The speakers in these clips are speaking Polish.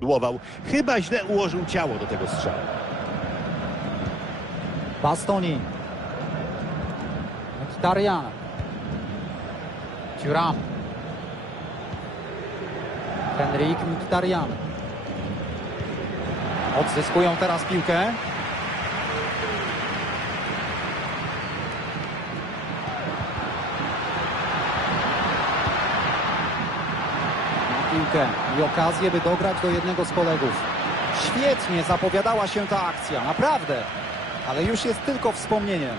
Dłował. Chyba źle ułożył ciało do tego strzału. Bastoni. Mkhitaryan. Thuram. Henrik Mkhitaryan. Odzyskują teraz piłkę. Ma piłkę i okazję, by dograć do jednego z kolegów. Świetnie zapowiadała się ta akcja, naprawdę. Ale już jest tylko wspomnieniem.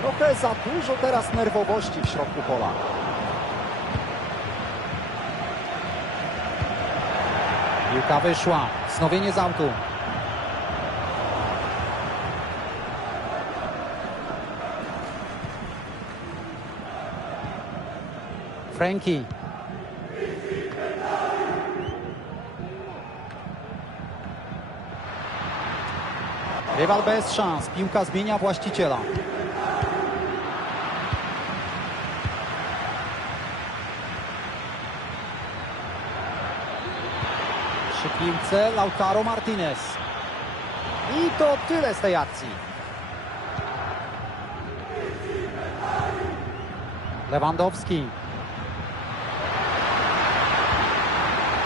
Trochę za dużo teraz nerwowości w środku pola. Piłka wyszła. Znowienie z autu. Frankie. Rywal bez szans. Piłka zmienia właściciela. Przy piłce Lautaro Martinez. I to tyle z tej akcji. Lewandowski.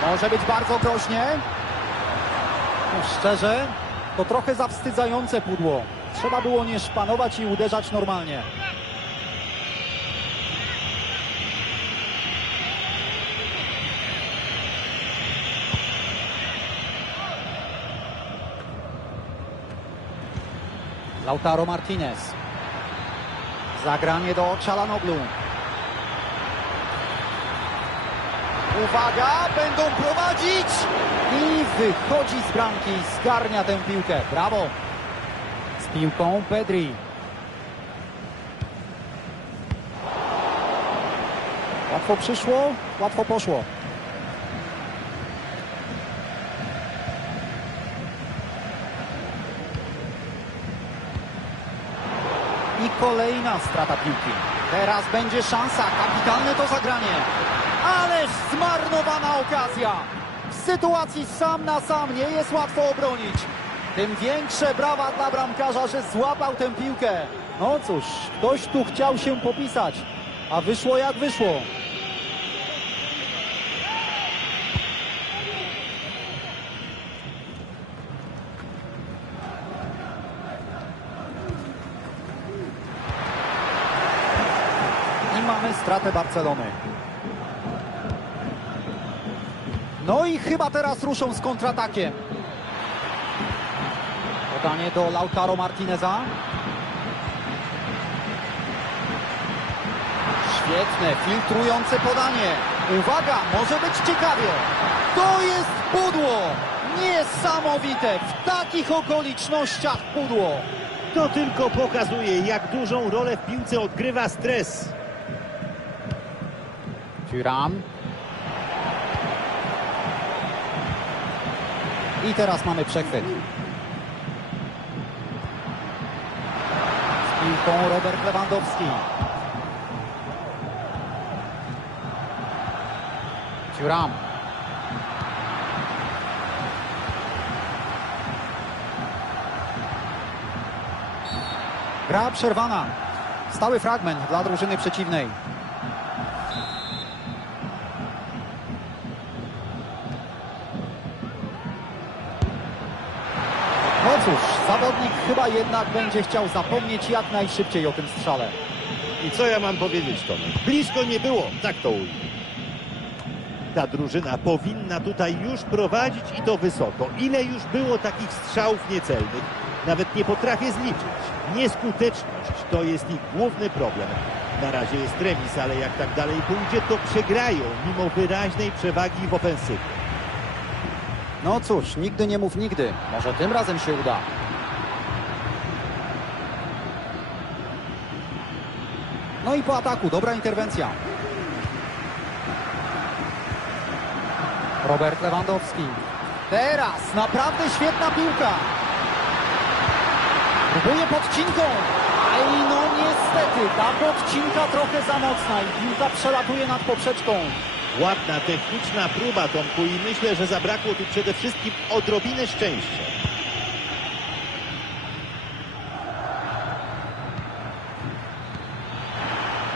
Może być bardzo groźnie. No, szczerze, to trochę zawstydzające pudło. Trzeba było nie szpanować i uderzać normalnie. Lautaro Martinez. Zagranie do Czalanoglu. Uwaga, będą prowadzić i wychodzi z bramki, zgarnia tę piłkę. Brawo. Z piłką Pedri. Łatwo przyszło, łatwo poszło. I kolejna strata piłki. Teraz będzie szansa, kapitalne to zagranie. Ależ zmarnowana okazja. W sytuacji sam na sam nie jest łatwo obronić. Tym większe brawa dla bramkarza, że złapał tę piłkę. No cóż, ktoś tu chciał się popisać, a wyszło jak wyszło. I mamy stratę Barcelony. No i chyba teraz ruszą z kontratakiem. Podanie do Lautaro Martineza. Świetne, filtrujące podanie. Uwaga, może być ciekawie. To jest pudło. Niesamowite. W takich okolicznościach pudło. To tylko pokazuje, jak dużą rolę w piłce odgrywa stres. Thuram. I teraz mamy przechwyt. Z piłką Robert Lewandowski. Thuram. Gra przerwana. Stały fragment dla drużyny przeciwnej. Cóż, zawodnik chyba jednak będzie chciał zapomnieć jak najszybciej o tym strzale. I co ja mam powiedzieć, Tomek? Blisko nie było, tak to ujmę. Ta drużyna powinna tutaj już prowadzić i to wysoko. Ile już było takich strzałów niecelnych? Nawet nie potrafię zliczyć. Nieskuteczność to jest ich główny problem. Na razie jest remis, ale jak tak dalej pójdzie, to przegrają mimo wyraźnej przewagi w ofensywie. No cóż, nigdy nie mów nigdy. Może tym razem się uda. No i po ataku, dobra interwencja. Robert Lewandowski. Teraz naprawdę świetna piłka. Próbuje podcinką. Ej, no niestety, ta podcinka trochę za mocna i piłka przelatuje nad poprzeczką. Ładna, techniczna próba, Tomku, i myślę, że zabrakło tu przede wszystkim odrobiny szczęścia.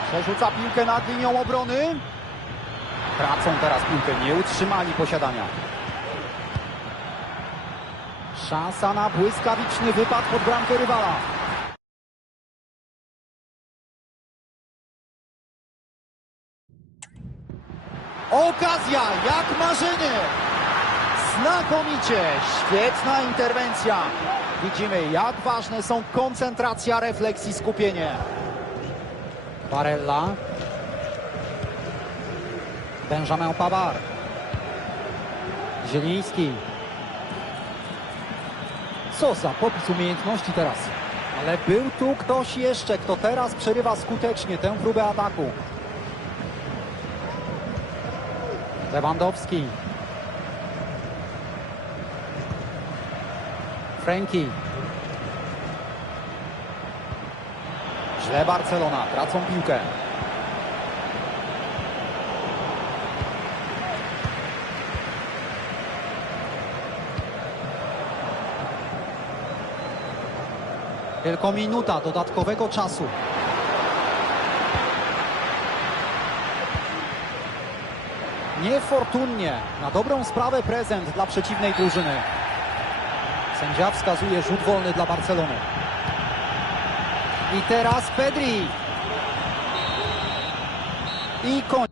Przerzuca piłkę nad linią obrony. Tracą teraz piłkę, nie utrzymali posiadania. Szansa na błyskawiczny wypad pod bramkę rywala. Okazja, jak marzenie! Znakomicie, świetna interwencja. Widzimy, jak ważne są koncentracja, refleks i skupienie. Barella. Benjamin Pavard. Zieliński. Co za popis umiejętności teraz. Ale był tu ktoś jeszcze, kto teraz przerywa skutecznie tę próbę ataku. Lewandowski. Frankie. Źle Barcelona, tracą piłkę. Tylko minuta dodatkowego czasu. Niefortunnie, na dobrą sprawę prezent dla przeciwnej drużyny. Sędzia wskazuje rzut wolny dla Barcelony. I teraz Pedri. I koniec.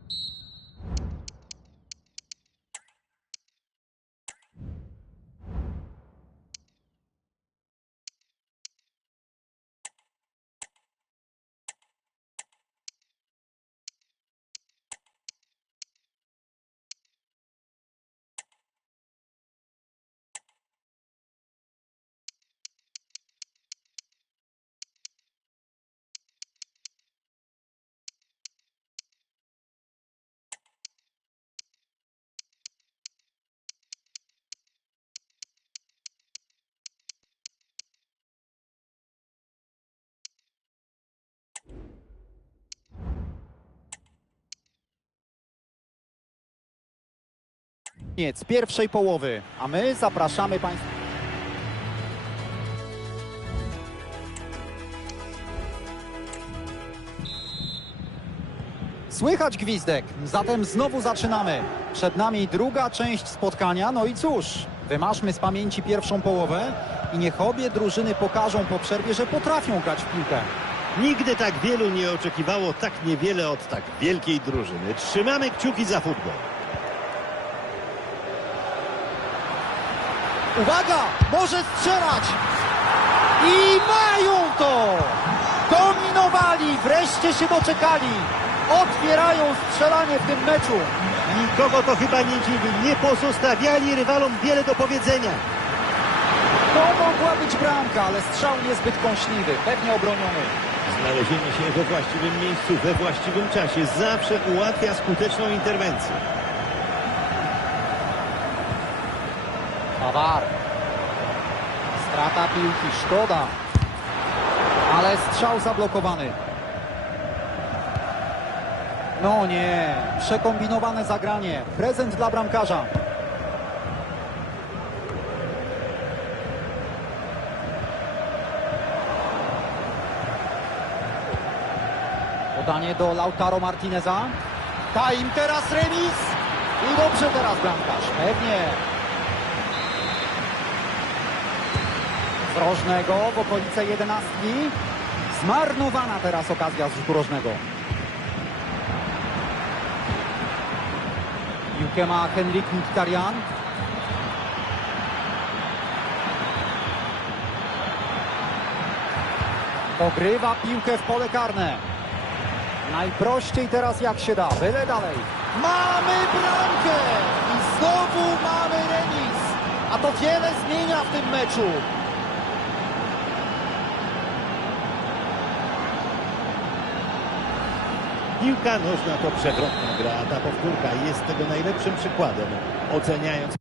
Koniec pierwszej połowy, a my zapraszamy Państwa. Słychać gwizdek, zatem znowu zaczynamy. Przed nami druga część spotkania, no i cóż, wymaszmy z pamięci pierwszą połowę i niech obie drużyny pokażą po przerwie, że potrafią grać w piłkę. Nigdy tak wielu nie oczekiwało tak niewiele od tak wielkiej drużyny. Trzymamy kciuki za futbol. Uwaga! Może strzelać! I mają to! Dominowali! Wreszcie się doczekali! Otwierają strzelanie w tym meczu. Nikogo to chyba nie dziwi. Nie pozostawiali rywalom wiele do powiedzenia. To mogła być bramka, ale strzał niezbyt kąśliwy, pewnie obroniony. Znalezienie się we właściwym miejscu, we właściwym czasie zawsze ułatwia skuteczną interwencję. Pawar. Strata piłki, szkoda. Ale strzał zablokowany. No nie, przekombinowane zagranie. Prezent dla bramkarza. Podanie do Lautaro Martineza. Ta im teraz remis. I dobrze teraz bramkarz. Pewnie. Rożnego w okolice jedenastki. Zmarnowana teraz okazja z rzutu rożnego. Piłkę ma Henrik Mkhitaryan. Pogrywa piłkę w pole karne. Najprościej teraz jak się da, byle dalej. Mamy bramkę! I znowu mamy remis! A to wiele zmienia w tym meczu. Piłka nożna to przewrotna gra, a ta powtórka jest tego najlepszym przykładem. Oceniając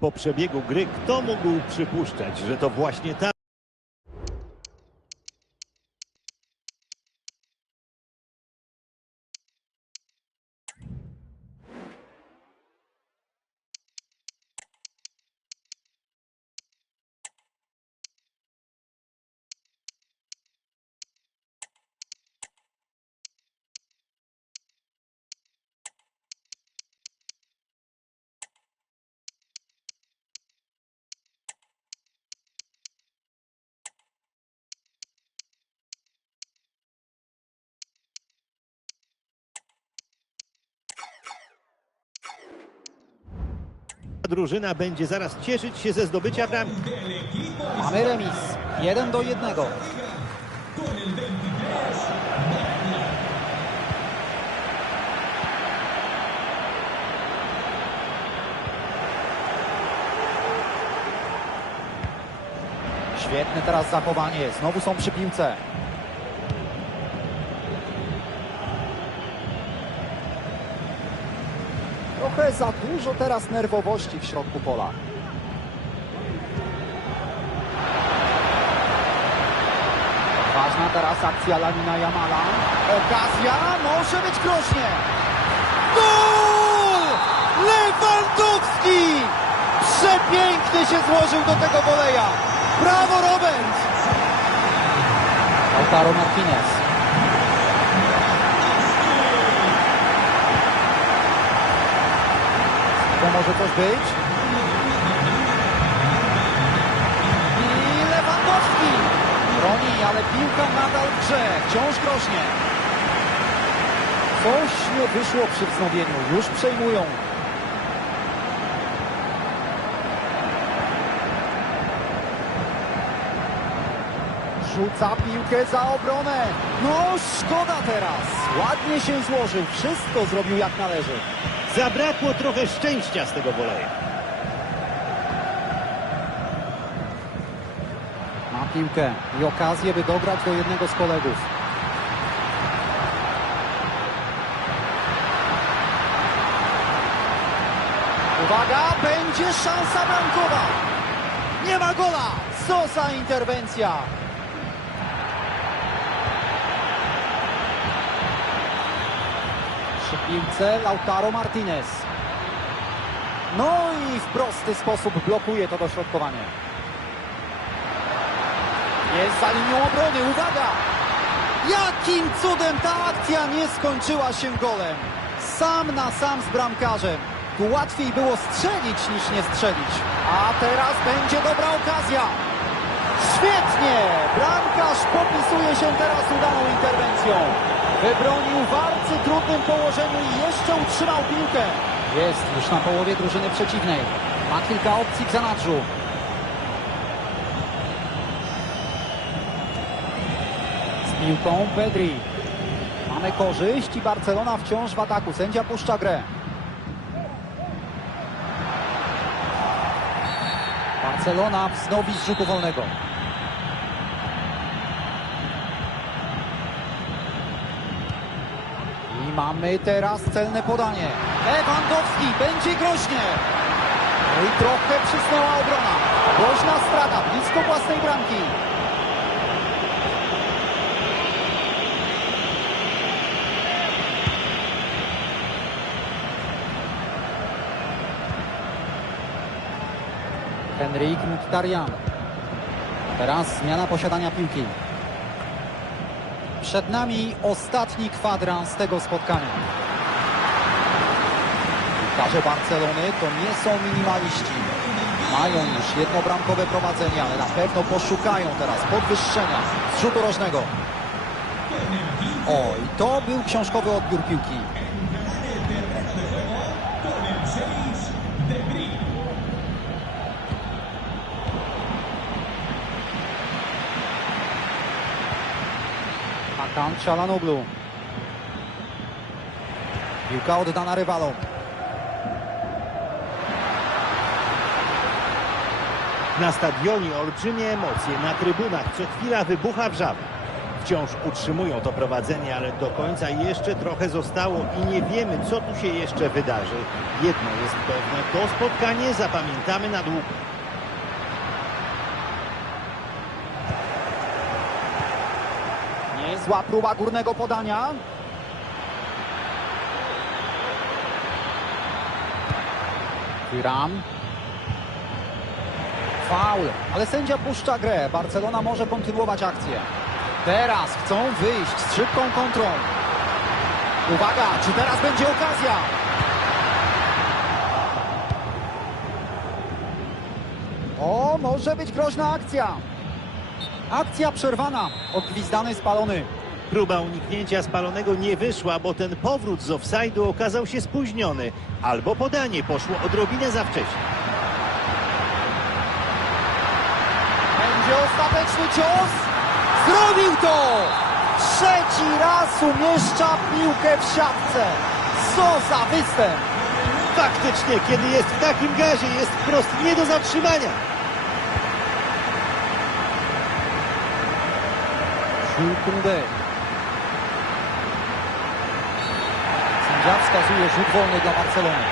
Po przebiegu gry kto mógł przypuszczać, że to właśnie ta drużyna będzie zaraz cieszyć się ze zdobycia bramki. Mamy remis. 1 do 1. Świetne teraz zachowanie. Znowu są przy piłce. Trochę za dużo teraz nerwowości w środku pola. Ważna teraz akcja Lamina Jamala. Okazja może być groźnie. Gol! Lewandowski! Przepięknie się złożył do tego woleja. Brawo Robert! Lautaro Martinez. To może coś być? I Lewandowski! Broni, ale piłka nadal grze. Wciąż groźnie. Coś nie wyszło przy wznowieniu. Już przejmują. Rzuca piłkę za obronę. No, szkoda teraz. Ładnie się złożył. Wszystko zrobił jak należy. Zabrakło trochę szczęścia z tego woleja. Ma piłkę i okazję, by dograć do jednego z kolegów. Uwaga, będzie szansa bramkowa. Nie ma gola. Co za interwencja. Przy piłce Lautaro Martinez. No i w prosty sposób blokuje to dośrodkowanie. Jest za linią obrony, uwaga! Jakim cudem ta akcja nie skończyła się golem? Sam na sam z bramkarzem. Tu łatwiej było strzelić niż nie strzelić. A teraz będzie dobra okazja. Świetnie! Bramkarz popisuje się teraz udaną interwencją. Wybronił w arcytrudnym położeniu i jeszcze utrzymał piłkę. Jest już na połowie drużyny przeciwnej. Ma kilka opcji w zanadrzu. Z piłką Pedri. Mamy korzyść i Barcelona wciąż w ataku. Sędzia puszcza grę. Barcelona wznowi z rzutu wolnego. Mamy teraz celne podanie. Lewandowski będzie groźnie. No i trochę przysnęła obrona. Groźna strata blisko własnej bramki. Henryk Mkhitaryan. Teraz zmiana posiadania piłki. Przed nami ostatni kwadrans tego spotkania. Piłkarze Barcelony to nie są minimaliści. Mają już jednobramkowe prowadzenie, ale na pewno poszukają teraz podwyższenia z rzutu rożnego. O, i to był książkowy odbiór piłki. Hakan Çalhanoğlu. Piłka oddana rywalom. Na stadionie olbrzymie emocje, na trybunach co chwila wybucha wrzawa. Wciąż utrzymują to prowadzenie, ale do końca jeszcze trochę zostało i nie wiemy, co tu się jeszcze wydarzy. Jedno jest pewne, to spotkanie zapamiętamy na długo. Niezła próba górnego podania. Tyram. Faul, ale sędzia puszcza grę. Barcelona może kontynuować akcję. Teraz chcą wyjść z szybką kontrą. Uwaga, czy teraz będzie okazja? O, może być groźna akcja. Akcja przerwana. Odgwizdany spalony. Próba uniknięcia spalonego nie wyszła, bo ten powrót z offside'u okazał się spóźniony. Albo podanie poszło odrobinę za wcześnie. Będzie ostateczny cios. Zrobił to! Trzeci raz umieszcza piłkę w siatce. Co za występ! Faktycznie, kiedy jest w takim gazie, jest wprost nie do zatrzymania. Jules. Sędzia wskazuje rzut wolny dla Barcelony.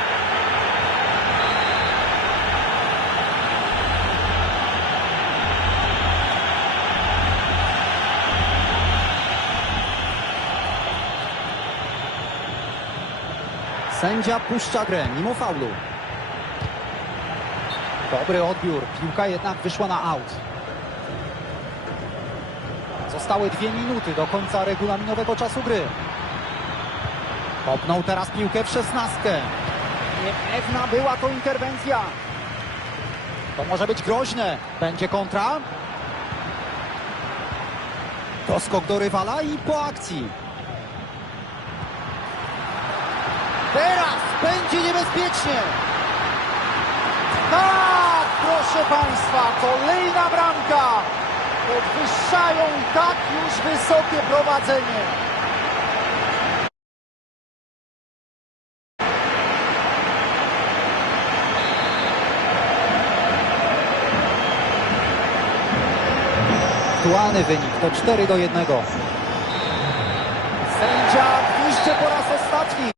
Sędzia puszcza grę mimo faulu. Dobry odbiór. Piłka jednak wyszła na aut. Zostały dwie minuty do końca regulaminowego czasu gry. Popnął teraz piłkę w szesnastkę. Niepewna była to interwencja. To może być groźne. Będzie kontra. Doskok do rywala i po akcji. Teraz będzie niebezpiecznie. Tak, proszę Państwa, kolejna bramka. Podwyższają i tak już wysokie prowadzenie. Aktualny wynik to 4 do 1. Sędzia gwizdże po raz ostatni.